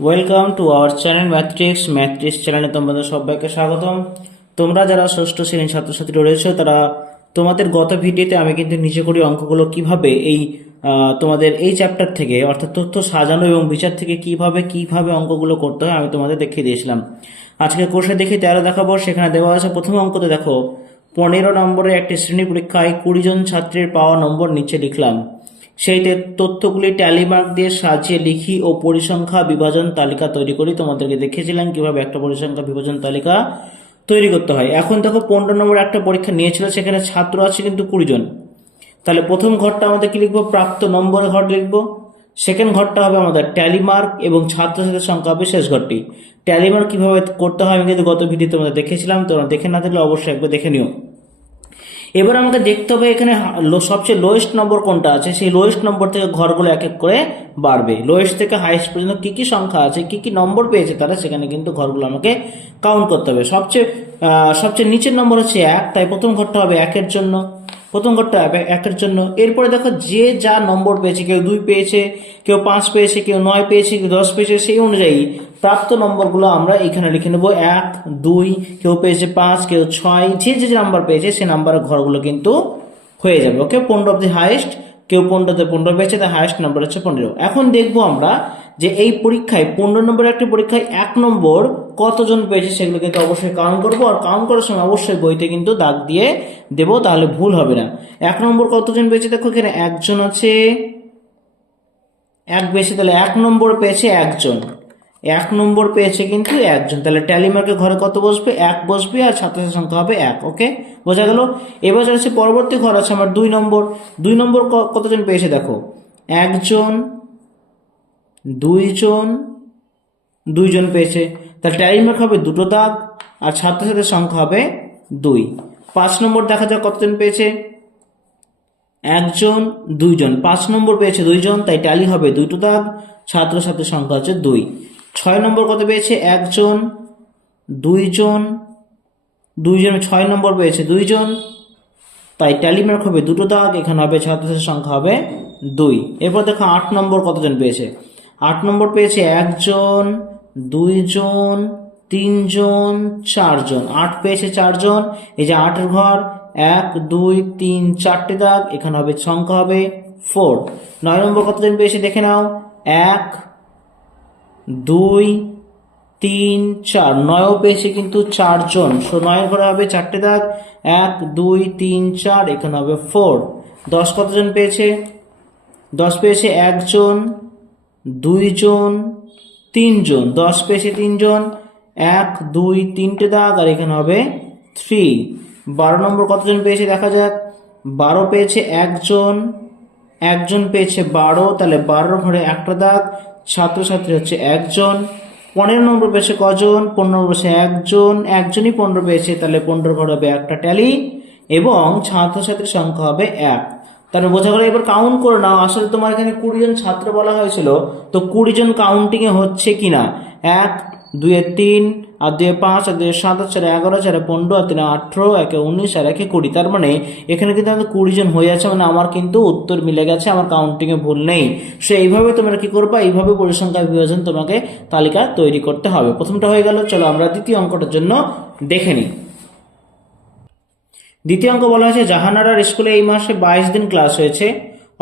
Welcome to our channel Mathrix Mathrix চ্যানেলে তোমাদের সবাইকে স্বাগতম। তোমরা যারা ষষ্ঠ শ্রেণির ছাত্রছাত্রী রয়েছে, তারা তোমাদের গত ভিডিওতে আমি কিন্তু নিচে করি অঙ্কগুলো কীভাবে এই তোমাদের এই চ্যাপ্টার থেকে, অর্থাৎ তথ্য সাজানো এবং বিচার থেকে কীভাবে কীভাবে অঙ্কগুলো করতে হয়, আমি তোমাদের দেখিয়ে দিয়েছিলাম। আজকে কোর্সে দেখি তেরো দেখাবো, সেখানে দেওয়া আছে, প্রথম অঙ্কতে দেখো, পনেরো নম্বরের একটি শ্রেণি পরীক্ষায় কুড়ি জন ছাত্রের পাওয়া নম্বর নিচে লিখলাম। সেই তথ্যগুলি ট্যালিমার্ক দিয়ে সাজিয়ে লিখি ও পরিসংখ্যা বিভাজন তালিকা তৈরি করি। তোমাদেরকে দেখিয়েছিলাম কীভাবে একটা পরিসংখ্যা বিভাজন তালিকা তৈরি করতে হয়। এখন দেখো পনেরো নম্বর একটা পরীক্ষা নিয়েছিল, সেখানে ছাত্র আছে কিন্তু কুড়ি জন। তাহলে প্রথম ঘরটা আমাদের কি লিখব? প্রাপ্ত নম্বরের ঘর লিখব। সেকেন্ড ঘরটা হবে আমাদের ট্যালিমার্ক এবং ছাত্রছাত্রীর সংখ্যা হবে শেষ ঘরটি। ট্যালিমার্ক কীভাবে করতে হয় আমি কিন্তু গত ভিডিও তোমাদের দেখেছিলাম তোমরা দেখে না থাকলে অবশ্যই একবার দেখে নিও। এবার আমাকে দেখতে হবে এখানে সবচেয়ে লোয়েস্ট নম্বর কোনটা আছে? সেই লোয়েস্ট নম্বর থেকে ঘরগুলো এক এক করে বাড়বে। লোয়েস্ট থেকে হাইস্ট পর্যন্ত কী কী সংখ্যা আছে, কী কী নম্বর পেয়েছে তারা সেখানে কিন্তু ঘরগুলো আমাকে কাউন্ট করতে হবে। সবচেয়ে সবচেয়ে নিচের নম্বর হচ্ছে এক, তাই প্রথম ঘরটা হবে একের জন্য। প্রথম ঘরটা হবে একের জন্য। এরপরে দেখো, যে যা নম্বর পেয়েছে, কেউ দুই পেয়েছে, কেউ পাঁচ পেয়েছে, কেউ নয় পেয়েছে, কেউ দশ পেয়েছে, সেই অনুযায়ী প্রাপ্ত নম্বরগুলো আমরা এখানে লিখে নেব। এক, দুই, কেউ পেয়েছে পাঁচ, কেউ ছয়, যে যে নাম্বার পেয়েছে সেই নাম্বারের ঘরগুলো কিন্তু হয়ে যাবে। ওকে, পনেরো অব দি হাইয়েস্ট কেউ পনেরোতে পনেরো পেয়েছে তার হায়েস্ট নাম্বার হচ্ছে পনেরো। এখন দেখব আমরা যে এই পরীক্ষায়, পনেরো নম্বরের একটি পরীক্ষায় এক নম্বর কতজন পেয়েছে সেগুলো কিন্তু অবশ্যই কাউন্ট করব। আর কাউন্ট করার সময় অবশ্যই বইতে কিন্তু দাগ দিয়ে দেব, তাহলে ভুল হবে না। এক নম্বর কতজন পেয়েছে? দেখো এখানে একজন আছে। এক বেশি তাহলে এক নম্বর পেয়েছে একজন। এক নম্বর পেয়েছে কিন্তু একজন। তাহলে ট্যালিমার্কের ঘরে কত বসবে? এক বসবে আর ছাত্রছাত্রীর সংখ্যা হবে এক, ওকে? বোঝা গেল? এবার যাচ্ছে পরবর্তী ঘর, আছে আমার দুই নম্বর। দুই নম্বর কতজন পেয়েছে দেখো? একজন, দুইজন দুইজন পেয়েছে। তাহলে ট্যালিমার্ক হবে দুটো দাগ আর ছাত্রছাত্রীর সংখ্যা হবে দুই। পাঁচ নম্বর দেখা যাক কতজন পেয়েছে। একজন, দুইজন। পাঁচ নম্বর পেয়েছে দুইজন, তাই ট্যালি হবে দুটো দাগ ছাত্রছাত্রীর সংখ্যা হচ্ছে দুই। ছয় নম্বর কত পেয়েছে? একজন, দুইজন দুইজন ছয় নম্বর পেয়েছে, দুইজন। তাই ট্যালি মার্ক হবে দুটো দাগ, এখানে হবে ছাত্রছাত্রীর সংখ্যা হবে দুই। এরপর দেখো আট নম্বর কতজন পেয়েছে? আট নম্বর পেয়েছে একজন, দুইজন, তিনজন, চারজন। আট পেয়েছে চারজন, এই যে আটের ঘর, এক, দুই, তিন, চারটে দাগ, এখানে হবে সংখ্যা হবে ফোর নয় নম্বর কতজন পেয়েছে? দেখে নাও, এক দুই, তিন, চার। নয়ও পেয়েছে কিন্তু চারজন। সো নয়ের ঘরে হবে চারটে দাগ। এক, দুই, তিন, চার, এখানে হবে ফোর দশ কতজন পেয়েছে? দশ পেয়েছে একজন, দুইজন, তিনজন। দশ পেয়েছে তিনজন। এক, দুই, তিনটে দাগ, আর এখানে হবে থ্রি বারো নম্বর কতজন পেয়েছে দেখা যাক। বারো পেয়েছে একজন। একজন পেয়েছে বারো। তাহলে বারোর ঘরে একটা দাগ। ছাত্রছাত্রী হচ্ছে একজন, পনেরো নম্বর পেয়েছে কজন, পনেরো নম্বর পেয়েছে একজন, একজনই পনেরো পেয়েছে, তাহলে পনেরো ঘর হবে একটা ট্যালি এবং ছাত্রছাত্রীর সংখ্যা হবে এক। তাহলে বোঝা গেল, এবার কাউন্ট করে নাও, আসলে তোমার এখানে কুড়ি জন ছাত্র বলা হয়েছিল, তো কুড়ি জন কাউন্টিং এ হচ্ছে কিনা? এক দুয়ে তিন, আর দুয়ে পাঁচ, আর দুয়ে সাত, আর চারে এগারো, চারে পনেরো, আর তিনে আঠেরো, একে উনিশ, আর একে কুড়ি। তার মানে এখানে কিন্তু আমাদের কুড়ি জন হয়ে আছে মানে আমার কিন্তু উত্তর মিলে গেছে, আমার কাউন্টিংয়ে ভুল নেই। সো এইভাবে তোমরা কী করবা? এইভাবে পরিসংখ্যা বিভাজন তোমাকে তালিকা তৈরি করতে হবে। প্রথমটা হয়ে গেল, চলো আমরা দ্বিতীয় অঙ্কটার জন্য দেখে নিই। দ্বিতীয় অঙ্ক বলা হয়েছে, জাহানারার স্কুলে এই মাসে বাইশ দিন ক্লাস হয়েছে,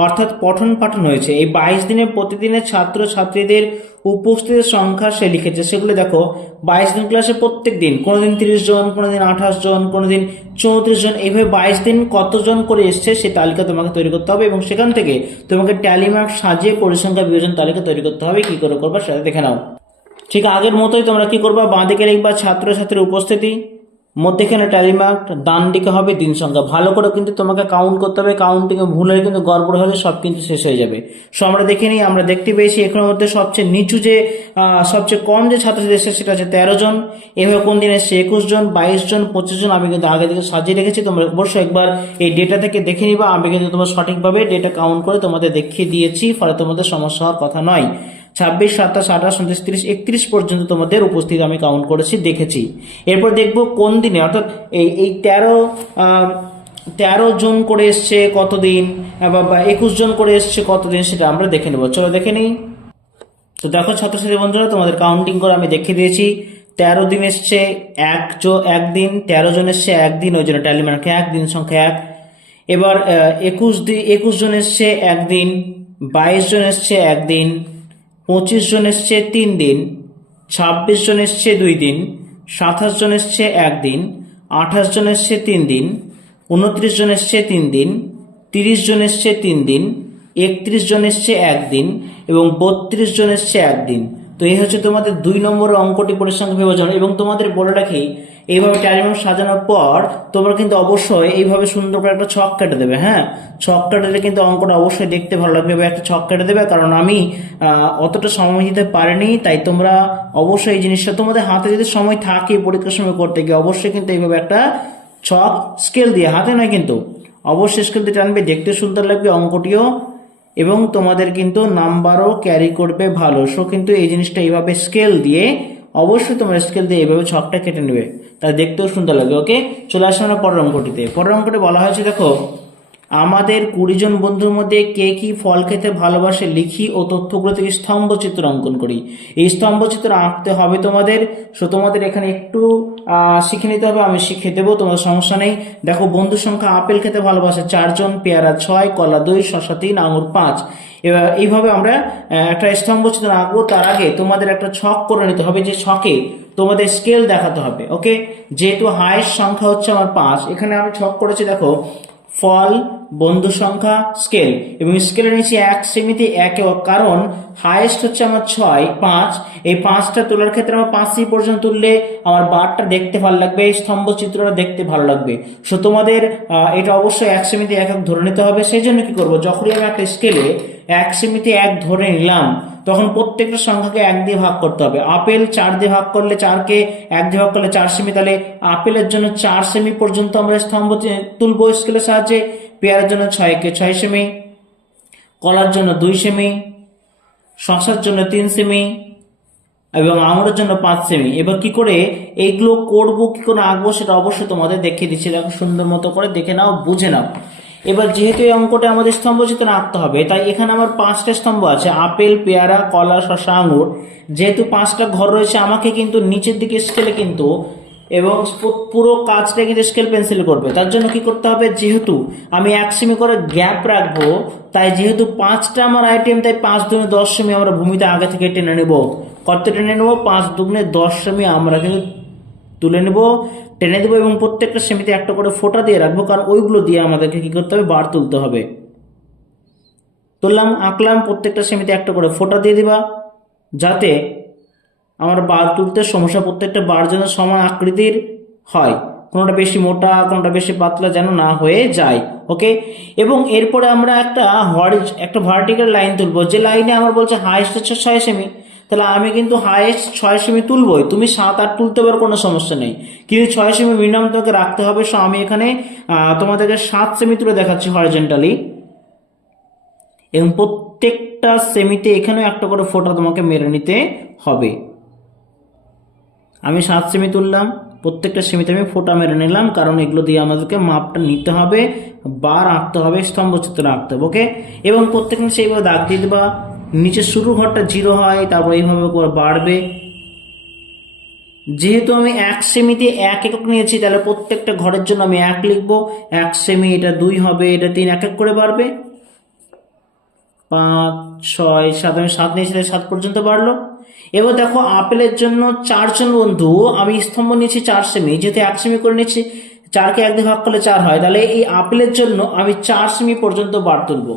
অর্থাৎ পঠন পাঠন হয়েছে। এই বাইশ দিনে প্রতিদিনের ছাত্র ছাত্রীদের উপস্থিতির সংখ্যা সে লিখেছে। সেগুলো দেখো, বাইশ দিন ক্লাসে প্রত্যেক দিন কোনো দিন তিরিশ জন কোনো দিন আঠাশ জন কোনো দিন চৌত্রিশ জন, এইভাবে বাইশ দিন কতজন করে এসছে সে তালিকা তোমাকে তৈরি করতে হবে এবং সেখান থেকে তোমাকে ট্যালিমার্ক সাজিয়ে পরিসংখ্যা বিভাজন তালিকা তৈরি করতে হবে, কী করে করবা সেটা দেখে নাও। ঠিক আগের মতোই তোমরা কি করবা? বাঁ দিকে লিখবা ছাত্রছাত্রীর উপস্থিতি মধ্যেখানে ট্যালিমার্ক ডান দিকে হবে দিন সংখ্যা। ভালো করে কিন্তু তোমাকে কাউন্ট করতে হবে। কাউন্টিংয়ে ভুল হলে কিন্তু গড়বড় হলে সব কিন্তু শেষ হয়ে যাবে। সো আমরা দেখে নিই, আমরা দেখতে পেয়েছি এখানের মধ্যে সবচেয়ে নিচু যে সবচেয়ে কম যে ছাত্রছাত্রী এসেছে সেটা হচ্ছে তেরো জন। এভাবে কোন দিন এসছে? একুশ জন, বাইশ জন, পঁচিশ জন, আমি কিন্তু আগে থেকে সাজিয়ে রেখেছি। তোমরা অবশ্যই একবার এই ডেটা থেকে দেখে নিবা। আমি কিন্তু তোমার সঠিকভাবে ডেটা কাউন্ট করে তোমাদের দেখিয়ে দিয়েছি, ফলে তোমাদের সমস্যা হওয়ার কথা নয়। ছাব্বিশ, সাতাশ, আঠাশ, উনত্রিশ, তিরিশ, একত্রিশ পর্যন্ত তোমাদের উপস্থিতি আমি কাউন্ট করেছি, দেখেছি। এরপর দেখব কোন দিনে, অর্থাৎ এই এই তেরো তেরো জন করে এসছে কতদিন, বা একুশ জন করে এসছে কতদিন সেটা আমরা দেখে নেব। চলো দেখে নিই। তো দেখো ছাত্রছাত্রী বন্ধুরা, তোমাদের কাউন্টিং করে আমি দেখিয়ে দিয়েছি। তেরো দিন এসছে, এক একদিন, তেরো জন এসছে, একদিন, ওই জন্য ট্যালি মার্কে একদিন সংখ্যা এক। এবার একুশ দিন একুশ জন এসছে, একদিন, বাইশ জন এসছে, একদিন পঁচিশ জন এসছে তিন দিন, ছাব্বিশ জন এসছে দুই দিন, সাতাশ জন এসছে একদিন আঠাশ জন এসছে তিন দিন, উনত্রিশ জন এসছে তিন দিন, তিরিশ জন এসছে তিন দিন, একত্রিশ জন এসছে একদিন এবং বত্রিশ জন এসছে একদিন তো এই হচ্ছে তোমাদের দুই নম্বরের অঙ্কটি পরিসংখ্যান বিভাজন, এবং তোমাদের বলে রাখি, এইভাবে ট্যালিগ্রাম সাজানোর পর তোমরা কিন্তু অবশ্যই এইভাবে সুন্দর করে একটা ছক কেটে দেবে হ্যাঁ? ছক কেটে দিলে কিন্তু অঙ্কটা অবশ্যই দেখতে ভালো লাগবে বা একটা ছক কেটে দেবে, কারণ আমি অতটা সময় দিতে পারিনি, তাই তোমরা অবশ্যই এই জিনিসটা তোমাদের হাতে যদি সময় থাকে পরীক্ষার সময় করতে গিয়ে, অবশ্যই কিন্তু এইভাবে একটা ছক স্কেল দিয়ে, হাতে নয় কিন্তু, অবশ্যই স্কেল দিয়ে টানবে, দেখতে সুন্দর লাগবে, অঙ্কটিও এবং তোমাদের কিন্তু নাম্বারও ক্যারি করবে ভালো। সো কিন্তু এই জিনিসটা এইভাবে স্কেল দিয়ে অবশ্যই তোমরা স্কেল দিয়ে এইভাবে ছকটা কেটে নেবে। তাই দেখতেও সুন্দর লাগে ওকে চলে আসে আমরা পরের অঙ্কটিতে। পরের অঙ্কটি বলা হয়েছে, দেখো আমাদের কুড়ি জন বন্ধুর মধ্যে কে কি ফল খেতে ভালোবাসে লিখি ও তথ্যগুলো থেকে স্তম্ভচিত্র অঙ্কন করি। এই স্তম্ভচিত্র আঁকতে হবে তোমাদের। সো তোমাদের এখানে একটু শিখে নিতে হবে, আমি শিখে দেবো, তোমাদের সমস্যা নেই। দেখো, বন্ধুর সংখ্যা আপেল খেতে ভালোবাসে চারজন পেয়ারা ছয়, কলা দুই শশা তিন, আঙুর পাঁচ। এবার এইভাবে আমরা একটা স্তম্ভচিত্র আঁকবো। তার আগে তোমাদের একটা ছক করে নিতে হবে, যে ছকে তোমাদের স্কেল দেখাতে হবে ওকে যেহেতু হায়েস্ট সংখ্যা হচ্ছে আমার পাঁচ, এখানে আমি ছক করেছি, দেখো ফল, বন্ধু সংখ্যা স্কেল এবং স্কেলের নিচে এক সেমিতে, এক কারণ হাইয়েস্ট হচ্ছে আমার ছয়, পাঁচ। এই পাঁচটা তোলার ক্ষেত্রে আমার পাঁচ সি পর্যন্ত তুললে আমার বারটা দেখতে ভালো লাগবে, এই স্তম্ভ চিত্রটা দেখতে ভালো লাগবে। সো তোমাদের এটা অবশ্যই এক সেমিতে, এক এক ধরে নিতে হবে। সেই জন্য কী করব? যখনই আমি একটা স্কেলে এক সেমিতে, এক ধরে নিলাম, তখন প্রত্যেকটা সংখ্যাকে এক দিয়ে ভাগ করতে হবে। আপেল চার দিয়ে ভাগ করলে চারকে এক দিয়ে ভাগ করলে চার সেমি, তাহলে আপেলের জন্য চার সেমি পর্যন্ত আমরা স্তম্ভ তুলবো স্কেলের সাহায্যে, পেয়ারের জন্য ছয়কে ছয় সেমি, কলার জন্য দুই সেমি, শশার জন্য তিন সেমি এবং আঙুরের জন্য পাঁচ সেমি। এবার কি করে এইগুলো করব, কি করে আঁকবো, সেটা অবশ্যই তোমাদের দেখিয়ে দিচ্ছি। দেখো সুন্দর মতো করে দেখে নাও, বুঝে নাও। এবার যেহেতু এই অঙ্কটা আমাদের স্তম্ভ চিত্র আঁকতে হবে, তাই এখানে আমার পাঁচটা স্তম্ভ আছে, আপেল, পেয়ারা, কলা শশা আঙুর। যেহেতু পাঁচটা ঘর রয়েছে, আমাকে কিন্তু নিচের দিকে স্কেলে কিন্তু এবং পুরো কাজটা কিন্তু স্কেল পেন্সিল করবে। তার জন্য কি করতে হবে, যেহেতু আমি এক সেমি করে গ্যাপ রাখব, তাই যেহেতু পাঁচটা আমার আইটেম তাই পাঁচ দুগুণে দশ সেমি আমরা ভূমিতে আগে থেকে টেনে নেব। কত টেনে নেব? পাঁচ দুগুণে দশ সেমি আমরা কিন্তু তুলে নেব, টেনে দেবো এবং প্রত্যেকটা সেমিতে একটা করে ফোঁটা দিয়ে রাখব, কারণ ওইগুলো দিয়ে আমাদেরকে কি করতে হবে? বার তুলতে হবে। তুললাম, আঁকলাম, প্রত্যেকটা সেমিতে একটা করে ফোঁটা দিয়ে দিবা, যাতে আমার বার তুলতে সমস্যা প্রত্যেকটা বার যেন সমান আকৃতির হয়। কোনোটা বেশি মোটা, কোনোটা বেশি পাতলা যেন না হয়ে যায়, ওকে? এবং এরপরে আমরা একটা হরিজ, একটা ভার্টিক্যাল লাইন তুলবো, যে লাইনে আমার বলছে হাইস্ট হচ্ছে ছয় সেমি। তাহলে আমি কিন্তু হায়েস্ট ছয় সেমি তুলবই। তুমি সাত, আট তুলতে পারো, কোনো সমস্যা নেই। কিন্তু ছয় সেমি মিনিমাম তোমাকে রাখতে হবে, সো আমি এখানে তোমাদেরকে সাত সেমি তুলে দেখাচ্ছি হরিজেন্টালি এবং প্রত্যেকটা সেমিতে এখানেও একটা করে ফোটা তোমাকে মেরে নিতে হবে। আমি সাত সেমি তুললাম, প্রত্যেকটা সেমিতে আমি ফোঁটা মেরে নিলাম, কারণ এগুলো দিয়ে আমাদেরকে মাপটা নিতে হবে, বার আঁকতে হবে স্তম্ভ চিত্র আঁকতে হবে ওকে এবং প্রত্যেকটা সেইভাবে দাগ দিয়ে দেবা। নিচে শুরু ঘরটা জিরো হয়, তারপর এইভাবে বাড়বে। যেহেতু আমি এক সেমিতে এক একক নিয়েছি, তাহলে প্রত্যেকটা ঘরের জন্য আমি এক লিখব। এক সেমি এটা দুই হবে, এটা তিন এক এক করে বাড়বে। পাঁচ, ছয়, সাত, আমি সাত নিয়েছি তাই সাত পর্যন্ত বাড়লো। এবার দেখো আপেলের জন্য চারজন বন্ধু, আমি স্তম্ভ নিয়েছি চার সেমি যেহেতু এক সেমি করে নিয়েছি, চারকে এক ভাগ করলে চার হয়, তাহলে এই আপেলের জন্য আমি চার সেমি পর্যন্ত বার তুলবো।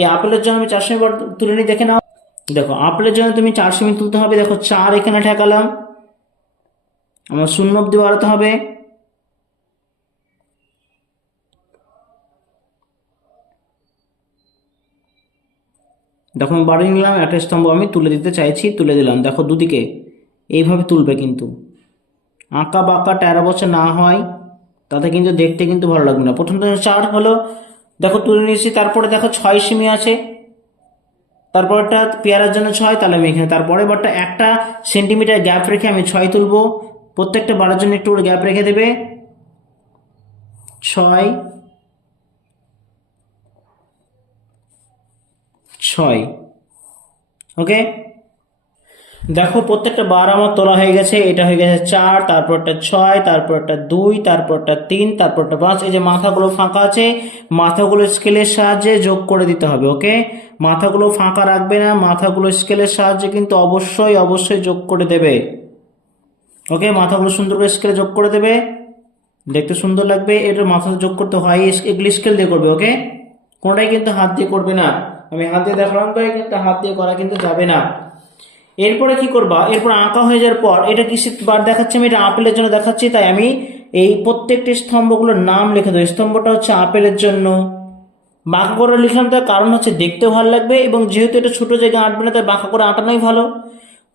এই আপেলের জন্য আমি চার সেমি বার তুলে নিই, দেখে নাও। দেখো, আপেলের জন্য তুমি চার সেমি তুলতে হবে। দেখো, চার এখানে ঠেকালাম। আমার শূন্য অব্দি বাড়াতে হবে। দেখো, আমি বাড়ি নিলাম, একটা স্তম্ভ আমি তুলে দিতে চাইছি, তুলে দিলাম। দেখো, দুদিকে এইভাবে তুলবে কিন্তু। আঁকা বাঁকা টেরা বছর না হয়, তাতে কিন্তু দেখতে কিন্তু ভালো লাগবে না। প্রথম তো চার হলো দেখো তুলে নিয়েছি, তারপরে দেখো ছয় সিমি আছে। তারপরটা পেয়ারার জন্য ছয়, তাহলে আমি এখানে তারপরে বারটা একটা সেন্টিমিটার গ্যাপ রেখে আমি ছয় তুলবো। প্রত্যেকটা বারের জন্য একটু গ্যাপ রেখে দেবে। ছয় ছয়, ওকে? দেখো, প্রত্যেকটা বার আমার তোলা হয়ে গেছে, এটা হয়ে গেছে চার, তারপরটা ছয়, তারপরটা দুই, তারপরটা তিন, তারপরটা পাঁচ। এই যে মাথাগুলো ফাঁকা আছে, মাথাগুলো স্কেলের সাহায্যে যোগ করে দিতে হবে, ওকে? মাথাগুলো ফাঁকা রাখবে না, মাথাগুলো স্কেলের সাহায্যে কিন্তু অবশ্যই অবশ্যই যোগ করে দেবে। ওকে, মাথাগুলো সুন্দর করে স্কেলে যোগ করে দেবে। দেখতে সুন্দর লাগবে এটা মাথাতে যোগ করতে হয় এগুলি স্কেল দিয়ে করবে, ওকে? কোনটাই কিন্তু হাত দিয়ে করবে না। আমি হাত দিয়ে দেখালাম তো কিন্তু হাত দিয়ে করা কিন্তু যাবে না। এরপরে কি করবা? এরপর আঁকা হয়ে যাওয়ার পর, এটা কি বার দেখাচ্ছি? আমি এটা আপেলের জন্য দেখাচ্ছি, তাই আমি এই প্রত্যেকটি স্তম্ভগুলোর নাম লিখে দেবো। স্তম্ভটা হচ্ছে আপেলের জন্য। বাঁকা করে লিখলাম, তার কারণ হচ্ছে দেখতেও ভালো লাগবে এবং যেহেতু এটা ছোট জায়গায় আঁটবে না, তাই বাঁকা করে আঁটানোই ভালো।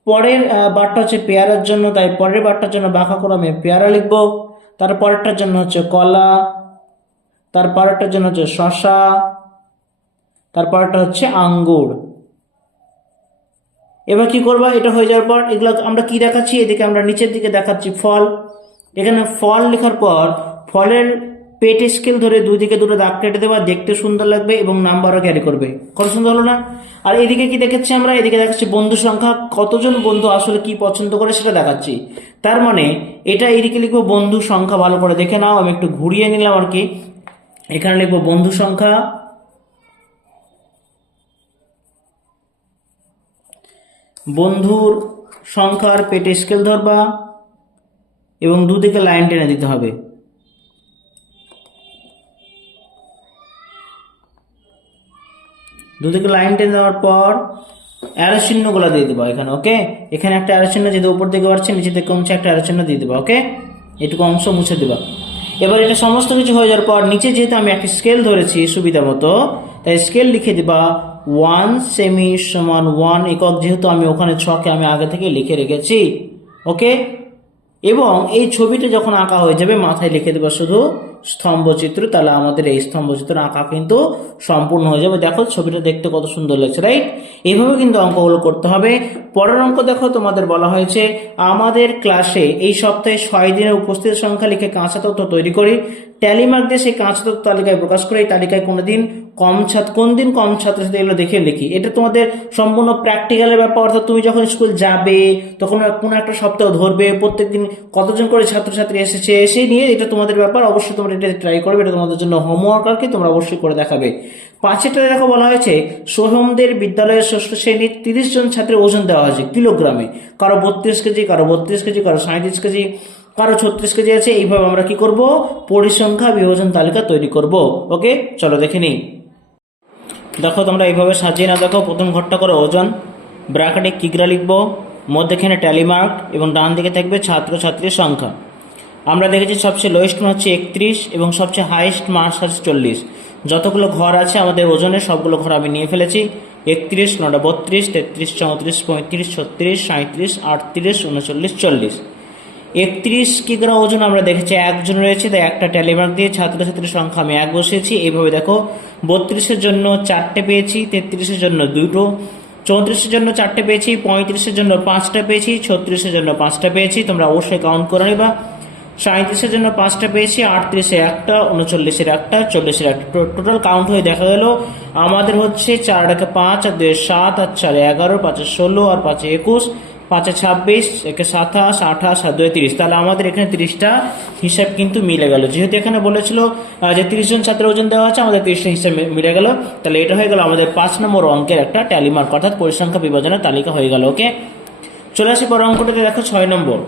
পরের বারটা হচ্ছে পেয়ারার জন্য, তাই পরের বারটার জন্য বাঁকা করে আমি পেয়ারা লিখব। তার পরেরটার জন্য হচ্ছে কলা। তার পরেরটার জন্য হচ্ছে শশা তার পরেরটা হচ্ছে আঙ্গুর। এবার কি করবা? এটা হয়ে যাওয়ার পর এগুলো আমরা কি দেখাচ্ছি? এদিকে আমরা নিচের দিকে দেখাচ্ছি ফল। এখানে ফল লেখার পর ফলের পেট স্কেল ধরে দুদিকে দুটো দাগ কেটে দেওয়া দেখতে সুন্দর লাগবে এবং নাম্বারও ক্যারি করবে। কত সুন্দর হলো না? আর এদিকে কি দেখাচ্ছি আমরা? এদিকে দেখাচ্ছি বন্ধু সংখ্যা, কতজন বন্ধু আসলে কি পছন্দ করে সেটা দেখাচ্ছি। তার মানে এটা এদিকে লিখব বন্ধু সংখ্যা ভালো করে দেখে নাও, আমি একটু ঘুরিয়ে নিলাম আর কি। এখানে লিখব বন্ধু সংখ্যা বন্ধুর সংখ্যার পেটে স্কেল ধরবা এবং দুদিকে লাইন টেনে দিতে হবে। দুদিকে লাইন টেনে দেওয়ার পর অ্যারো চিহ্নগুলো দিয়ে দেবো এখানে ওকে এখানে একটা অ্যারো চিহ্ন যেহেতু উপর দিকে বাড়ছে নিচে দিকে কমছে, একটা অ্যারো চিহ্ন দিয়ে দেবো ওকে এটুকু অংশ মুছে দেবা। এবার এটা সমস্ত কিছু হয়ে যাওয়ার পর নিচে যেহেতু আমি একটা স্কেল ধরেছি, সুবিধা মতো, তাই স্কেল লিখে দিবা ওয়ান সেমি সমান ওয়ান একক যেহেতু আমি ওখানে ছকে আমি আগে থেকে লিখে রেখেছি ওকে এবং এই ছবিটা যখন আঁকা হয়ে যাবে, মাথায় লিখে দেবো শুধু স্তম্ভচিত্র, তাহলে আমাদের এই স্তম্ভচিত্র আঁকা কিন্তু সম্পূর্ণ হয়ে যাবে। দেখো, ছবিটা দেখতে কত সুন্দর লাগছে রাইট এইভাবে কিন্তু অঙ্কগুলো করতে হবে। পরের অঙ্ক দেখো, তোমাদের বলা হয়েছে, আমাদের ক্লাসে এই সপ্তাহে ছয় দিনের উপস্থিত সংখ্যা লিখে কাঁচা তথ্য তৈরি করি। ট্যালিমার্ক দিয়ে সেই কাঁচা তথ্য তালিকায় প্রকাশ করে। এই তালিকায় কোনোদিন কম ছাত্র, কোন দিন কম ছাত্রছাত্রী এগুলো দেখে লিখি। এটা তোমাদের সম্পূর্ণ প্র্যাকটিক্যালের ব্যাপার, অর্থাৎ তুমি যখন স্কুল যাবে, তখন কোনো একটা সপ্তাহ ধরবে, প্রত্যেকদিন কতজন করে ছাত্রছাত্রী এসেছে সেই নিয়ে এটা তোমাদের ব্যাপার। অবশ্যই তোমরা এটা ট্রাই করবে, এটা তোমাদের জন্য হোমওয়ার্ক আর কি, তোমরা অবশ্যই করে দেখাবে। পাঁচেরটা দেখো বলা হয়েছে, সোহমদের বিদ্যালয়ের ষষ্ঠ শ্রেণির তিরিশ জন ছাত্রের ওজন দেওয়া হয়েছে কিলোগ্রামে। কারও বত্রিশ কেজি, কারও বত্রিশ কেজি, কারও সাঁত্রিশ কেজি, কারও ছত্রিশ কেজি আছে, এইভাবে আমরা কি করব? পরিসংখ্যা বিভাজন তালিকা তৈরি করব। ওকে, চলো দেখে নিই। দেখো তোমরা এইভাবে সাজিয়ে না দেখো প্রথম ঘরটা করো ওজন ব্র্যাকেটে কিগ্রা লিখব? মধ্যেখানে ট্যালিমার্ক এবং ডান দিকে থাকবে ছাত্রছাত্রীর সংখ্যা। আমরা দেখেছি সবচেয়ে লোয়েস্ট মান হচ্ছে একত্রিশ এবং সবচেয়ে হাইয়েস্ট মার্কস আছে চল্লিশ। যতগুলো ঘর আছে আমাদের ওজনের সবগুলো ঘর আমি নিয়ে ফেলেছি। একত্রিশ নটা বত্রিশ, তেত্রিশ, চৌত্রিশ, পঁয়ত্রিশ, ছত্রিশ সাঁত্রিশ আটত্রিশ, উনচল্লিশ, চল্লিশ। একত্রিশ কিগ্রা ওজন আমরা দেখেছি? একজন রয়েছে, তাই একটা ট্যালিমার্ক দিয়ে ছাত্রছাত্রীর সংখ্যা আমি এক বসিয়েছি। এইভাবে দেখো, বত্রিশের জন্য চারটে পেয়েছি, তেত্রিশের জন্য দুটো, চৌত্রিশের জন্য চারটে পেয়েছি, পঁয়ত্রিশের জন্য পাঁচটা পেয়েছি, ছত্রিশের জন্য পাঁচটা পেয়েছি। তোমরা অবশ্যই কাউন্ট করে নেবা। সাঁত্রিশের জন্য পাঁচটা পেয়েছি আটত্রিশে একটা, উনচল্লিশের একটা, চল্লিশের একটা। টোটাল কাউন্ট হয়ে দেখা গেল, আমাদের হচ্ছে চার টাকা পাঁচ, আর দুই সাত, আর চারে এগারো, পাঁচে ষোলো, আর পাঁচে একুশ, পাঁচে ছাব্বিশ, একে সাতাশ, আঠাশ, আর দুই তিরিশ। তাহলে আমাদের এখানে তিরিশটা হিসাব কিন্তু মিলে গেল। যেহেতু এখানে বলেছিল যে তিরিশ জন ছাত্র ওজন দেওয়া আছে, আমাদের তিরিশটা হিসাব মিলে গেল। তাহলে এটা হয়ে গেল আমাদের পাঁচ নম্বর অঙ্কের একটা ট্যালিমার্ক অর্থাৎ পরিসংখ্যা বিভাজনের তালিকা হয়ে গেল ওকে চলে আসি পর অঙ্কটাতে, দেখো ছয় নম্বর।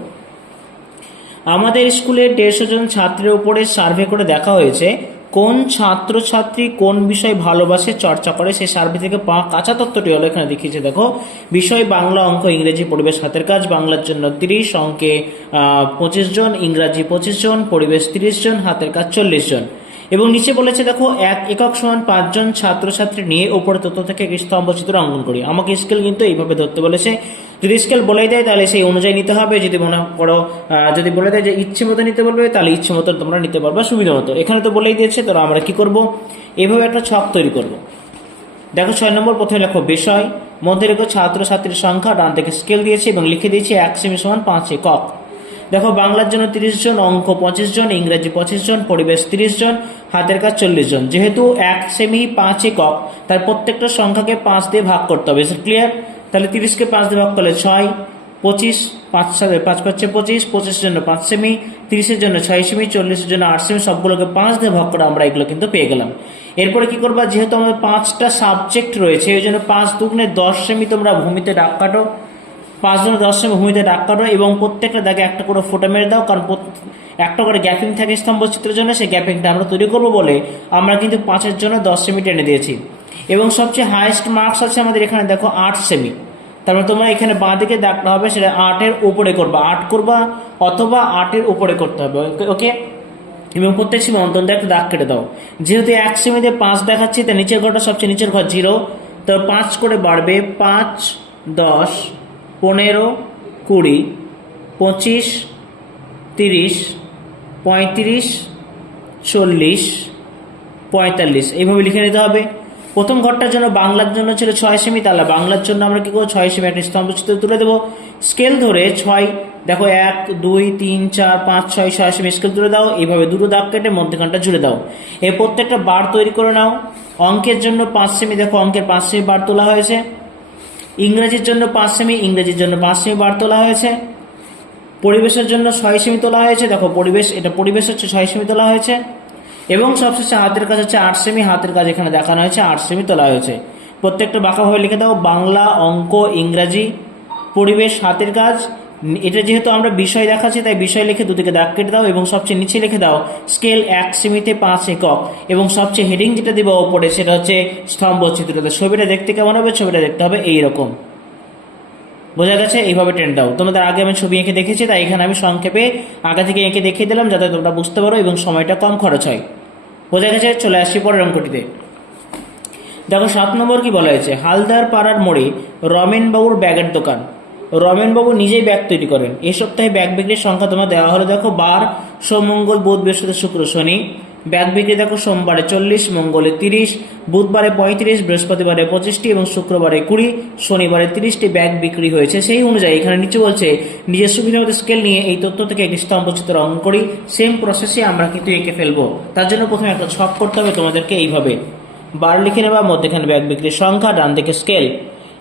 আমাদের স্কুলে দেড়শো জন ছাত্রের উপরে সার্ভে করে দেখা হয়েছে, কোন ছাত্রছাত্রী কোন বিষয় ভালোবাসে চর্চা করে সেই সার্ভে থেকে পাওয়া কাঁচা তত্ত্বটি হলো এখানে দেখিয়েছে। দেখো, বিষয় বাংলা অঙ্ক, ইংরেজি পরিবেশ হাতের কাজ, বাংলার জন্য তিরিশ, অঙ্কে পঁচিশ জন, ইংরাজি পঁচিশ জন, পরিবেশ তিরিশ জন, হাতের কাজ চল্লিশ জন। এবং নিচে বলেছে, দেখো, এক একক সমান পাঁচজন ছাত্রছাত্রী নিয়ে উপরে তথ্য থেকে একটি স্তম্ভচিত্র অঙ্কন করি। আমাকে স্কেল কিন্তু এইভাবে ধরতে বলেছে যদি স্কেল বলে দেয় তাহলে সেই অনুযায়ী নিতে হবে। যদি মনে করো যদি বলে দেয় যে ইচ্ছে মতো নিতে বলবে, তাহলে ইচ্ছে মতো তোমরা নিতে পারবে সুবিধা মতো। এখানে তো বলেই দিয়েছে, তো আমরা কি করব? এভাবে একটা ছক তৈরি করব। দেখো ছয় নম্বর প্রথমে লেখো বিষয়, মধ্যে লেখো ছাত্রছাত্রীর সংখ্যা, ডান থেকে স্কেল দিয়েছে এবং লিখে দিয়েছি এক সেমি সমান পাঁচ একক। দেখো বাংলার জন্য তিরিশ জন, অঙ্ক পঁচিশ জন, ইংরেজি পঁচিশ জন, পরিবেশ তিরিশ জন, হাতের কাজ চল্লিশ জন। যেহেতু এক সেমি পাঁচ একক, তার প্রত্যেকটা সংখ্যাকে পাঁচ দিয়ে ভাগ করতে হবে। ক্লিয়ার তাহলে তিরিশকে পাঁচ দিয়ে ভাগ করলে ছয়, পঁচিশ, পাঁচ সালে পাঁচ পাঁচে পঁচিশ, পঁচিশের জন্য পাঁচ সেমি, তিরিশের জন্য ছয় সেমি, চল্লিশের জন্য আট সেমি, সবগুলোকে পাঁচ দিয়ে ভাগ করে আমরা এগুলো কিন্তু পেয়ে গেলাম। এরপরে কি করবা? যেহেতু আমাদের পাঁচটা সাবজেক্ট রয়েছে, এই জন্য পাঁচ দুগুণে দশ সেমি তোমরা ভূমিতে ডাক কাটো। পাঁচ জনের দশ সেমি ভূমিতে ডাক কাটো এবং প্রত্যেকটা দাগে একটা করে ফোটো মেরে দাও, কারণ একটা করে গ্যাপিং থাকে স্তম্ভ চিত্রের জন্য, সেই গ্যাপিংটা আমরা তৈরি করব বলে আমরা কিন্তু পাঁচের জন্য দশ সেমি টেনে দিয়েছি। এবং সবচেয়ে হাইয়েস্ট মার্কস আছে আমাদের এখানে, দেখো আট সেমি তারপরে তোমরা এখানে বাঁ দিকে দাগটা হবে, সেটা আটের উপরে করবা। আট করবা অথবা আটের উপরে করতে হবে ওকে এবং প্রত্যেক সীমা অন্তর একটা দাগ কেটে দাও। যেহেতু এক সেমিতে পাঁচ দেখাচ্ছি, তাই নিচের ঘরটা সবচেয়ে নিচের ঘর জিরো তো পাঁচ করে বাড়বে পাঁচ, দশ, পনেরো, কুড়ি, পঁচিশ, তিরিশ, পঁয়ত্রিশ, চল্লিশ, পঁয়তাল্লিশ। এইভাবে লিখে নিতে হবে। প্রথম ঘরটার জন্য বাংলার জন্য ছিল ছয় সেমি তাহলে বাংলার জন্য আমরা কি করব? ছয় সেমি। একটা স্তম্ভচিত্র তুলে দেবো। স্কেল ধরে ছয়, দেখো এক, দুই, তিন, চার, পাঁচ, ছয় ছয় সেমি স্কেল তুলে দাও। এইভাবে দুটো দাগ কেটে মধ্যখানটা জুড়ে দাও। এই প্রত্যেকটা বার তৈরি করে নাও। অঙ্কের জন্য পাঁচ সেমি। দেখো অঙ্কের পাঁচ সেমি বার তোলা হয়েছে। ইংরেজির জন্য পাঁচ সেমি, ইংরেজির জন্য পাঁচ সেমি বার তোলা হয়েছে। পরিবেশের জন্য ছয় সেমি তোলা হয়েছে। দেখো পরিবেশ, এটা পরিবেশ হচ্ছে ছয় সেমি তোলা হয়েছে। এবং সবশেষে হাতের কাজ হচ্ছে আট সেমি, হাতের কাজ এখানে দেখানো হয়েছে, আট সেমি তোলা হয়েছে। প্রত্যেকটা বাঁকাভাবে লিখে দাও, বাংলা, অঙ্ক, ইংরাজি, পরিবেশ, হাতের কাজ। এটা যেহেতু আমরা বিষয় দেখাচ্ছি, তাই বিষয় লিখে দুদিকে দাগ কেটে দাও এবং সবচেয়ে নিচে লিখে দাও স্কেল এক সেমিতে পাঁচ একক। এবং সবচেয়ে হেডিং যেটা দিব ওপরে, সেটা হচ্ছে স্তম্ভ চিত্রটা। ছবিটা দেখতে কেমন হবে? ছবিটা দেখতে হবে এইরকম। বোঝা গেছে? এইভাবে টেন দাও। তোমাদের আগে আমি ছবি এঁকে দেখেছি, তাই এখানে আমি সংক্ষেপে আগে থেকে এঁকে দেখিয়ে দিলাম, যাতে তোমরা বুঝতে পারো এবং সময়টা কম খরচ হয়। বোঝা গেছে, চলে আসছি পরের অঙ্কটিতে। দেখো, সাত নম্বর কি বলা হয়েছে? হালদার পাড়ার মোড়ে রমেনবাবুর ব্যাগের দোকান। রমেনবাবু নিজেই ব্যাগ তৈরি করেন। এ সপ্তাহে ব্যাগ বিক্রির সংখ্যা তোমার দেওয়া হলো, দেখো, বার, সোমঙ্গল, বুধ, বৃহস্পতি, শুক্র, শনি। ব্যাগ বিক্রি দেখো সোমবারে চল্লিশ, মঙ্গলে তিরিশ, বুধবারে পঁয়ত্রিশ, বৃহস্পতিবারে পঁচিশটি এবং শুক্রবারে কুড়ি, শনিবারে তিরিশটি ব্যাগ বিক্রি হয়েছে। সেই অনুযায়ী এখানে নিচে বলছে, নিজের সুবিধা মতো স্কেল নিয়ে এই তথ্য থেকে একটি স্তম্ভচিত্র অঙ্কন করি। সেম প্রসেসে আমরা কিন্তু এঁকে ফেলব। তার জন্য প্রথমে একটা ছক করতে হবে তোমাদেরকে এইভাবে। বার লিখে নেবা মধ্যেখানে ব্যাগ বিক্রির সংখ্যা, ডান দিকে স্কেল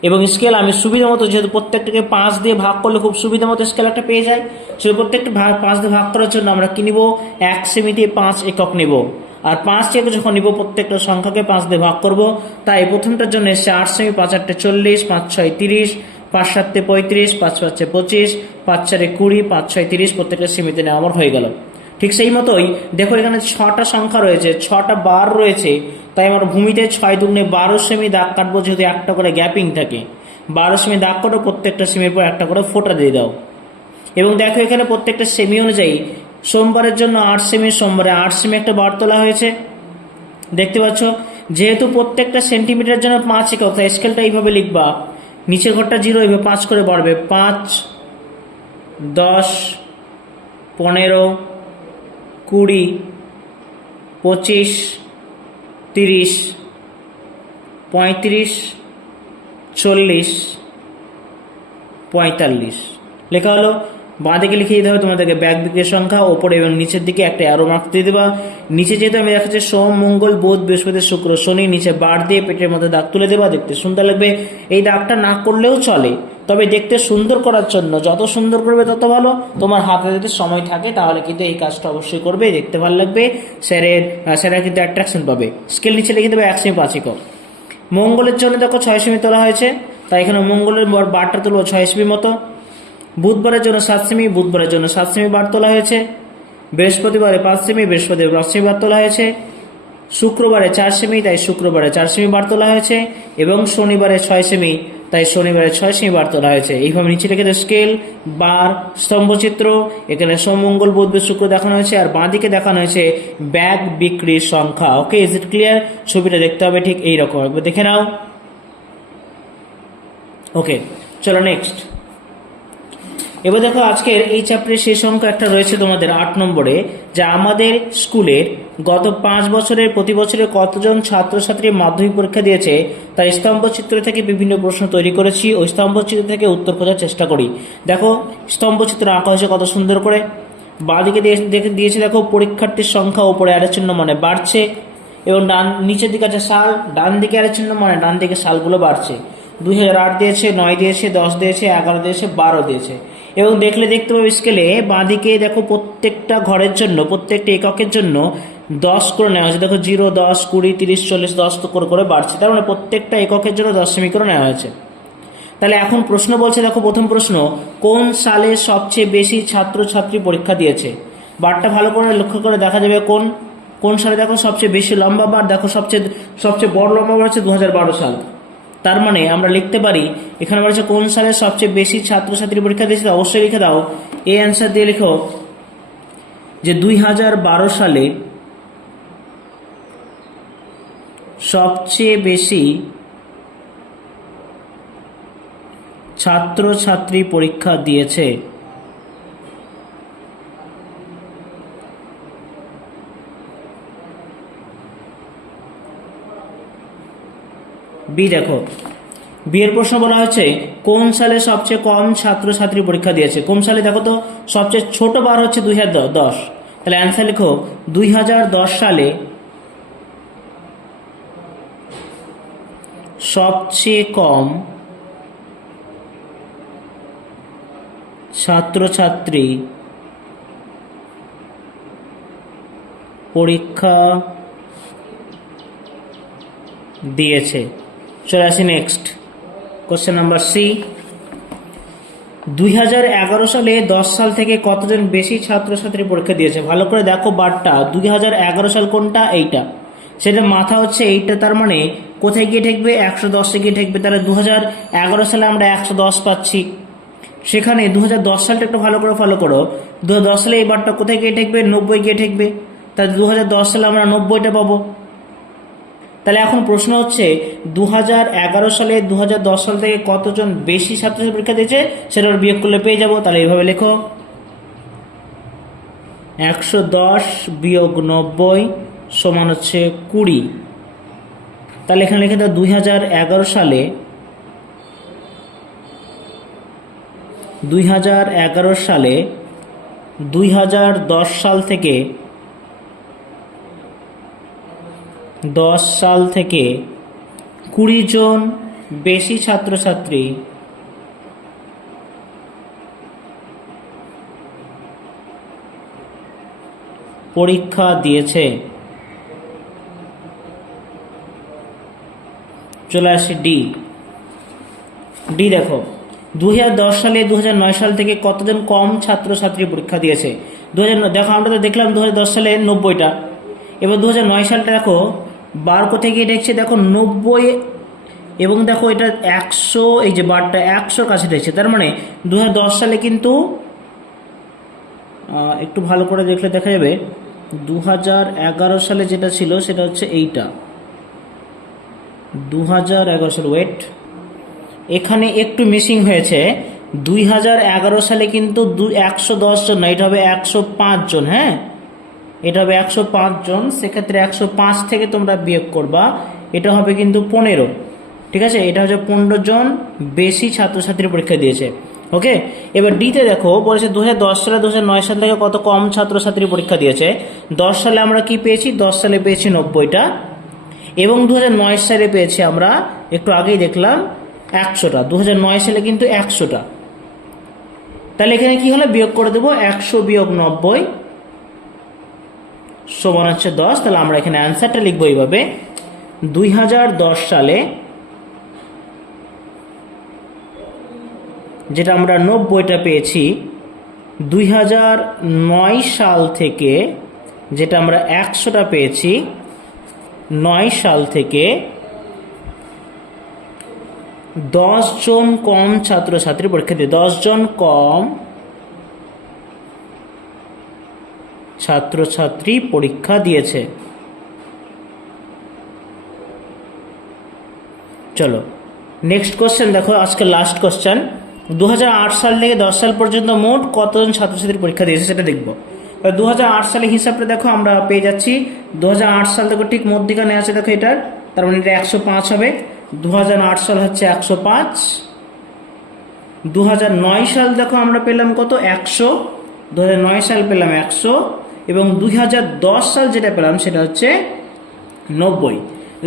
এবং স্কেল আমি সুবিধা মতো, যেহেতু প্রত্যেকটাকে পাঁচ দিয়ে ভাগ করলে খুব সুবিধা মতো স্কেল একটা পেয়ে যায় সেই প্রত্যেকটা ভাগ পাঁচ দিয়ে ভাগ করার জন্য আমরা কি নিব? এক সেমিতে পাঁচ একক নেব। আর পাঁচ থেকে যখন নিব, প্রত্যেকটা সংখ্যাকে পাঁচ দিয়ে ভাগ করব। তাই প্রথমটার জন্য এসছে আট সেমি পাঁচ আটটে চল্লিশ, পাঁচ ছয় তিরিশ, পাঁচ সাতটে পঁয়ত্রিশ, পাঁচ পাঁচে পঁচিশ, পাঁচ চারে কুড়ি, পাঁচ ছয় তিরিশ প্রত্যেকটা সেমিতে নেওয়া আমার হয়ে গেল। ঠিক সেই মতোই, দেখো এখানে ছটা সংখ্যা রয়েছে, ছটা বার রয়েছে, তাই আমার ভূমিতে ছয় দুগুণে বারো সেমি দাগ কাটবো যেহেতু একটা করে গ্যাপিং থাকে। বারো সেমি দাগ কাটো, প্রত্যেকটা সেমির পর একটা করে ফোটা দিয়ে দাও। এবং দেখো এখানে প্রত্যেকটা সেমি অনুযায়ী, সোমবারের জন্য আট সেমি, সোমবারে আট সেমি একটা বার তোলা হয়েছে। দেখতে পাচ্ছ? যেহেতু প্রত্যেকটা সেন্টিমিটারের জন্য পাঁচ একক, তাই স্কেলটা এইভাবে লিখবা, নিচের ঘরটা জিরো এইভাবে পাঁচ করে বাড়বে, পাঁচ, দশ, পনেরো কুড়ি, পঁচিশ, তিরিশ, পঁয়ত্রিশ, চল্লিশ, পঁয়তাল্লিশ। লেখা হলো বাঁ দিকে লিখে দিতে হবে তোমাদেরকে ব্যাগ বিক্রির সংখ্যা, ওপরে এবং নিচের দিকে একটা অ্যারো মার্ক দিয়ে দেবা। নিচে যেহেতু আমি দেখাচ্ছি সোম, মঙ্গল, বুধ, বৃহস্পতি, শুক্র, শনি, নিচে বার দিয়ে পেটের মধ্যে দাগ তুলে দেবা, দেখতে সুন্দর লাগবে। এই দাগটা না করলেও চলে। তবে দেখতে সুন্দর করার জন্য। যত সুন্দর করবে, তত ভালো। তোমার হাতে যদি সময় থাকে, তাহলে কিন্তু এই কাজটা অবশ্যই করবে, দেখতে ভালো লাগবে। স্যারের স্যারের কিন্তু অ্যাট্রাকশন পাবে। স্কেল নিচে লিখে দেবে এক সেমি পাঁচ মঙ্গলের জন্য দেখো ছয় সেমি তোলা হয়েছে। তাই এখানে মঙ্গলের বার- বারটা তুলবো ছয় সেমি মতো। বুধবারের জন্য সাত সেমি বুধবারের জন্য সাত সেমি বার তোলা হয়েছে। বৃহস্পতিবারে পাঁচ সেমি বৃহস্পতিবার পাঁচ সেমি বার তোলা হয়েছে। শুক্রবারে চার সেমি তাই শুক্রবারে চার সেমি বার তোলা হয়েছে। এবং শনিবারে ছয় সেমি তাই শনিবারে ছয় সেমি বার তোলা হয়েছে। এইভাবে নিচে রেখে স্কেল বার স্তম্ভচিত্র, এখানে সোমঙ্গল বুধ শুক্র দেখানো হয়েছে, আর বাঁ দিকে দেখানো হয়েছে ব্যাগ বিক্রির সংখ্যা। ওকে ইজ ইট ক্লিয়ার ছবিটা দেখতে হবে ঠিক এইরকম। একবার দেখে নাও। ওকে চলো নেক্সট এবার দেখো আজকের এই চ্যাপ্টারের শেষ অঙ্ক একটা রয়েছে তোমাদের আট নম্বরে, যা আমাদের স্কুলের গত পাঁচ বছরের প্রতি বছরে কতজন ছাত্রছাত্রী মাধ্যমিক পরীক্ষা দিয়েছে তার স্তম্ভচিত্র থেকে বিভিন্ন প্রশ্ন তৈরি করেছি। ওই স্তম্ভচিত্র থেকে উত্তর খোঁজার চেষ্টা করি। দেখো স্তম্ভচিত্র আঁকা হয়েছে কত সুন্দর করে। বাঁদিকে দেখে দিয়েছে, দেখো, পরীক্ষার্থীর সংখ্যা ওপরে আরেক চিহ্ন মানে বাড়ছে। এবং ডান, নিচের দিকে আছে সাল, ডান দিকে আরেক চিহ্ন মানে ডান দিকে সালগুলো বাড়ছে। দুই হাজার আট দিয়েছে, নয় দিয়েছে, দশ দিয়েছে, এগারো দিয়েছে, বারো দিয়েছে। এবং দেখলে দেখতে পাবে স্কেলে বাঁদিকে দেখো প্রত্যেকটা ঘরের জন্য, প্রত্যেকটা এককের জন্য দশ করে নেওয়া হয়েছে। দেখো জিরো, দশ, কুড়ি, তিরিশ, চল্লিশ, দশ করে করে বাড়ছে। তার মানে প্রত্যেকটা এককের জন্য দশ সেমি করে নেওয়া হয়েছে। তাহলে এখন প্রশ্ন বলছে, দেখো প্রথম প্রশ্ন, কোন সালে সবচেয়ে বেশি ছাত্রছাত্রী পরীক্ষা দিয়েছে? বারটা ভালো করে লক্ষ্য করে দেখা যাবে কোন কোন সালে দেখো সবচেয়ে বেশি লম্বা বার, দেখো সবচেয়ে সবচেয়ে বড় লম্বা বার হচ্ছে দু হাজার বারো সাল। তার মানে আমরা লিখতে পারি, এখানে বলেছে কোন সালে সবচেয়ে বেশি ছাত্রছাত্রী পরীক্ষা দিয়েছে অবশ্যই লিখে দাও। এই অ্যান্সার দিয়ে লিখো যে দুই হাজার বারো সালে সবচেয়ে বেশি ছাত্রছাত্রী পরীক্ষা দিয়েছে। বি দেখো, বিয়ের প্রশ্ন বলা হয়েছে, কোন সালে সবচেয়ে কম ছাত্রছাত্রী পরীক্ষা দিয়েছে? কোন সালে দেখো তো, সবচেয়ে ছোট বার হচ্ছে দুই হাজার দশ। তাহলে অ্যান্সার লিখো, দুই হাজার দশ সালে সবচেয়ে কম ছাত্রছাত্রী পরীক্ষা দিয়েছে। চলে আসি নেক্সট কোশ্চেন নাম্বার সি দুই হাজার এগারো সালে দশ সাল থেকে কতজন বেশি ছাত্রছাত্রী পরীক্ষা দিয়েছে? ভালো করে দেখো বারটা। দুই হাজার এগারো সাল কোনটা? এইটা। সেটা মাথা হচ্ছে এইটা, তার মানে কোথায় গিয়ে ঠেকবে? একশো দশে গিয়ে ঠেকবে। তাহলে দু হাজার এগারো সালে আমরা একশো দশ পাচ্ছি। সেখানে দু হাজার দশ সালটা একটু ভালো করে ফলো করো। দু হাজার দশ সালে এই বারটা কোথায় গিয়ে ঠেকবে? নব্বই গিয়ে ঠেকবে। তাহলে দু হাজার দশ সালে আমরা নব্বইটা পাবো। তাহলে এখন প্রশ্ন হচ্ছে দু হাজার এগারো সালে দু হাজার দশ সাল থেকে কতজন বেশি ছাত্রছাত্রী পরীক্ষা দিয়েছে? সেটা বিয়োগ করলে পেয়ে যাব। তাহলে এইভাবে লেখো। একশো দশ বিয়োগ নব্বই সমান হচ্ছে কুড়ি। তাহলে এখানে লিখে দাও দুই হাজার এগারো সালে, দুই হাজার এগারো সালে, দুই হাজার দশ সাল থেকে, দশ সাল থেকে কুড়ি জন বেশি ছাত্রছাত্রী পরীক্ষা দিয়েছে। চলে আসি ডি ডি দেখো দু হাজার দশ সালে দু হাজার নয় সাল থেকে কতজন কম ছাত্রছাত্রী পরীক্ষা দিয়েছে? দু দেখো, আমরা তো দেখলাম দু হাজার দশ সালে নব্বইটা। এবার দু হাজার নয় সালটা দেখো বার কোথায় গিয়ে দেখছে, দেখো, নব্বই এবং দেখো, এটা একশো, এই যে বারটা একশোর কাছে দেখছে। তার মানে দু হাজার দশ সালে কিন্তু একটু ভালো করে দেখলে দেখা যাবে দু হাজার এগারো সালে যেটা ছিল, সেটা হচ্ছে এইটা। দু হাজার সাল ওয়েট এখানে একটু মিসিং হয়েছে। দুই হাজার এগারো সালে কিন্তু দু, একশো দশ জন, না, এটা হবে একশো পাঁচ জন হ্যাঁ? এটা হবে একশো পাঁচ জন, সেক্ষেত্রে একশো পাঁচ থেকে তোমরা বিয়োগ করবা। এটা হবে কিন্তু পনেরো, ঠিক আছে? এটা হচ্ছে পনেরো জন বেশি ছাত্রছাত্রী পরীক্ষা দিয়েছে ওকে এবার ডিতে দেখো, বলেছে দু হাজার দশ সালে দু হাজার নয় সাল থেকে কত কম ছাত্রছাত্রী পরীক্ষা দিয়েছে। দশ সালে আমরা কি পেয়েছি? দশ সালে পেয়েছি নব্বইটা। এবং দু হাজার নয় সালে পেয়েছি আমরা, একটু আগেই দেখলাম, একশোটা। দু হাজার নয় সালে কিন্তু একশোটা। তাহলে এখানে কি হলো? বিয়োগ করে দেবো, একশো বিয়োগ নব্বই সমান হচ্ছে দশ। তাহলে আমরা এখানে অ্যান্সারটা লিখব এইভাবে। দুই হাজার দশ সালে যেটা আমরা নব্বইটা পেয়েছি দুই হাজার নয় সাল থেকে যেটা আমরা একশোটা পেয়েছি নয় সাল থেকে জন কম ছাত্রছাত্রী পরীক্ষা দিয়ে জন কম ছাত্রছাত্রী পরীক্ষা দিয়েছে। চলো নেক্সট কোশ্চেন দেখো, আজকে লাস্ট কোশ্চেন দু হাজার আট সাল থেকে দশ সাল পর্যন্ত মোট কতজন ছাত্রছাত্রী পরীক্ষা দিয়েছে সেটা দেখব। দু সালে হিসাবটা দেখো, আমরা পেয়ে যাচ্ছি। দু হাজার আট সাল দেখো, ঠিক মধ্যিখানে আছে দেখো এটার তার মানে এটা একশো পাঁচ হবে। দু হাজার আট সাল হচ্ছে একশো পাঁচ। দু সাল দেখো, আমরা পেলাম কত? একশো। দু সাল পেলাম একশো। এবং দু হাজার দশ সাল যেটা পেলাম, সেটা হচ্ছে নব্বই।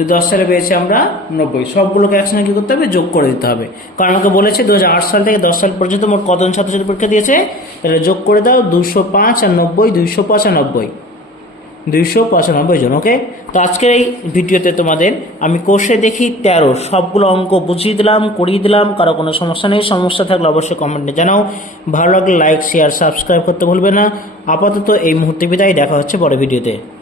দশ সালে পেয়েছি আমরা নব্বই। সবগুলোকে একসঙ্গে কি করতে হবে? যোগ করে দিতে হবে। কারণ আমাকে বলেছে দু হাজার আট সাল থেকে দশ সাল পর্যন্ত মোট কতজন ছাত্রছাত্রী পরীক্ষা দিয়েছে? তাহলে যোগ করে দাও দুশো পাঁচ আর নব্বই, দুইশো পঁচানব্বই। দুইশো পঁচানব্বই জন ওকে তো আজকের এই ভিডিওতে তোমাদের আমি কোর্সে দেখি তেরো। সবগুলো অঙ্ক বুঝিয়ে দিলাম, করিয়ে দিলাম, কারও কোনো সমস্যা নেই। সমস্যা থাকলে অবশ্যই কমেন্টে জানাও। ভালো লাগলে লাইক শেয়ার সাবস্ক্রাইব করতে ভুলবে না। আপাতত এই মুহূর্তে বিদায়। দেখা হচ্ছে পরে ভিডিওতে।